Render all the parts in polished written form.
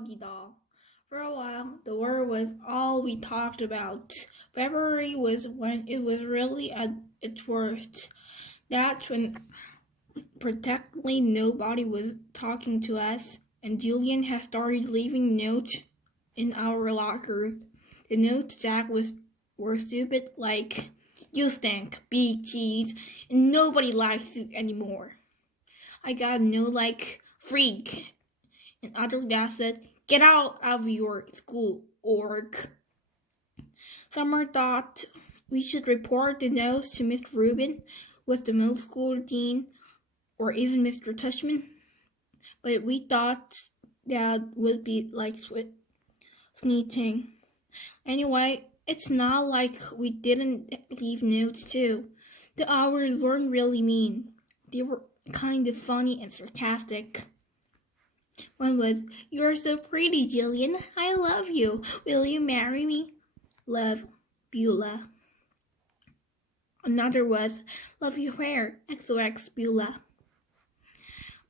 Auggie doll. For a while, the word was all we talked about. February was when it was really at its worst. That's when practically nobody was talking to us, and Julian had started leaving notes in our lockers. The notes Jack were stupid, like, "You stink, big cheese, and nobody likes you anymore." I got a note like, "Freak," and other that said, "Get out of your school, orc." Summer thought we should report the notes to Mr. Rubin with the middle school dean, or even Mr. Tushman, but we thought that would be like sneaking. Anyway, it's not like we didn't leave notes too. The hours weren't really mean. They were kind of funny and sarcastic. One was, "You're so pretty, Jillian. I love you. Will you marry me? Love, Beulah." Another was, "Love your hair. XOX, Beulah."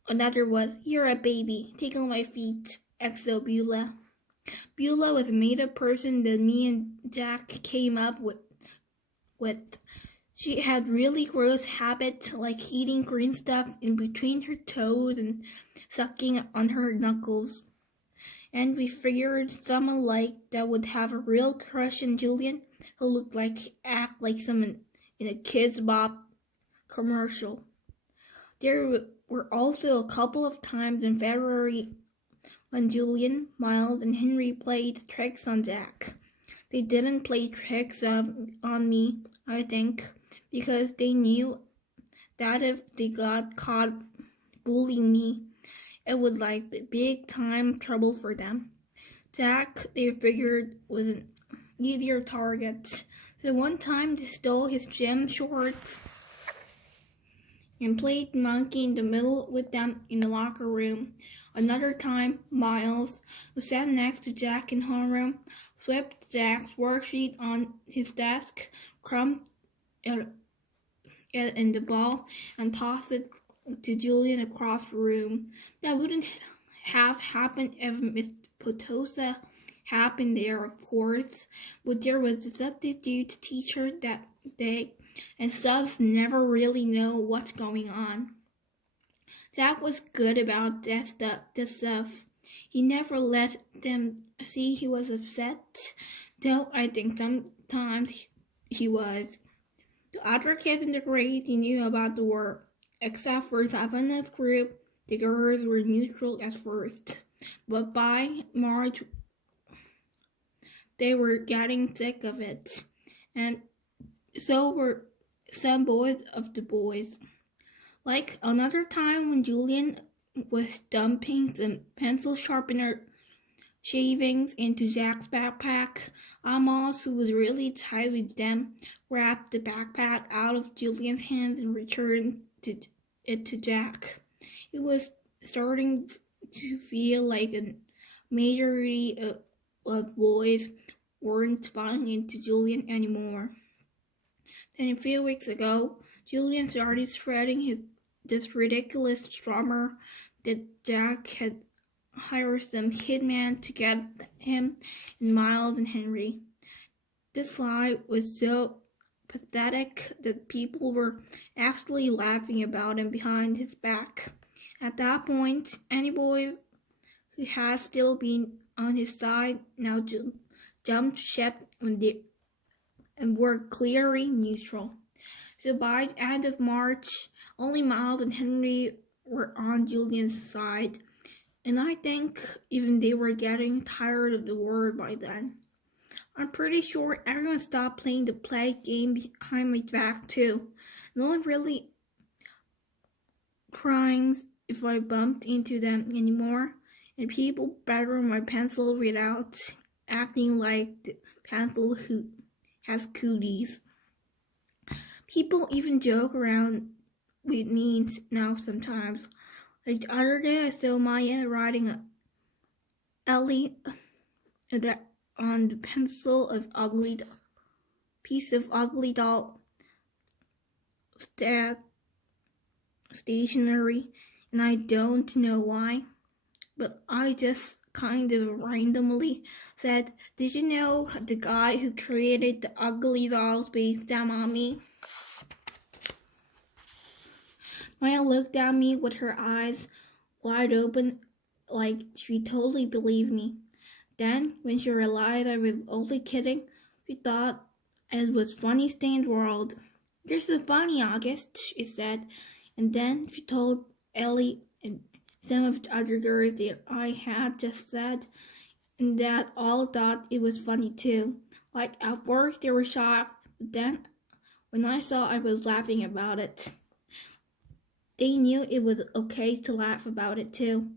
Another was, "You're a baby. Tickle my feet. XO, Beulah." Beulah was a made-up person that me and Jack came up with. She had really gross habits, like eating green stuff in between her toes and sucking on her knuckles. And we figured someone like that would have a real crush on Julian, who act like someone in a Kids Bop commercial. There were also a couple of times in February when Julian, Miles, and Henry played tricks on Jack. They didn't play tricks on me, I think, because they knew that if they got caught bullying me, it would be big time trouble for them. Jack, they figured, was an easier target. So one time they stole his gym shorts and played monkey in the middle with them in the locker room. Another time, Miles, who sat next to Jack in homeroom, flipped Jack's worksheet on his desk, crumbed it in the ball, and tossed it to Julian across the room. That wouldn't have happened if Miss Potosa happened there, of course, but there was a substitute teacher that day, and subs never really know what's going on. Jack was good about this stuff. He never let them see he was upset, though I think sometimes he was. The other kids in the grade he knew about the war, except for Savannah's group. The girls were neutral at first, but by March they were getting sick of it, and so were some boys of the boys. Like another time when Julian was dumping some pencil sharpener shavings into Jack's backpack, Amos, who was really tight with them, grabbed the backpack out of Julian's hands and returned it to Jack. It was starting to feel like a majority of boys weren't buying into Julian anymore. Then a few weeks ago, Julian started spreading this ridiculous rumor that Jack had hired some hitman to get him and Miles and Henry. This lie was so pathetic that people were actually laughing about him behind his back. At that point, any boys who had still been on his side now jumped ship and were clearly neutral. So by the end of March, only Miles and Henry were on Julian's side, and I think even they were getting tired of the word by then. I'm pretty sure everyone stopped playing the play game behind my back too. No one really crying if I bumped into them anymore, and people better my pencil without acting like the pencil who has cooties. People even joke around with me now sometimes. Like the other day, I saw Maya writing Ellie on the pencil of piece of ugly doll stationery, and I don't know why, but I just kind of randomly said, "Did you know the guy who created the ugly dolls based down on me?" Maya looked at me with her eyes wide open like she totally believed me. Then, when she realized I was only kidding, she thought it was the funniest thing in the world. "You're so funny, August," she said. And then she told Ellie and some of the other girls that I had just said, and that all thought it was funny too. Like, at first they were shocked, but then when I saw I was laughing about it, they knew it was okay to laugh about it too.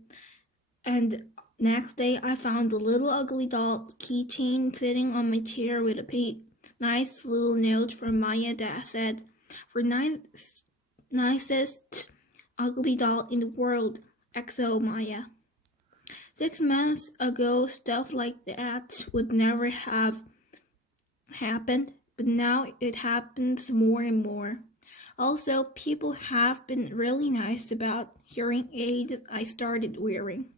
And next day I found the little ugly doll keychain sitting on my chair with a nice little note from Maya that said, "For nicest ugly doll in the world, XO Maya." 6 months ago, stuff like that would never have happened, but now it happens more and more. Also, people have been really nice about hearing aids I started wearing.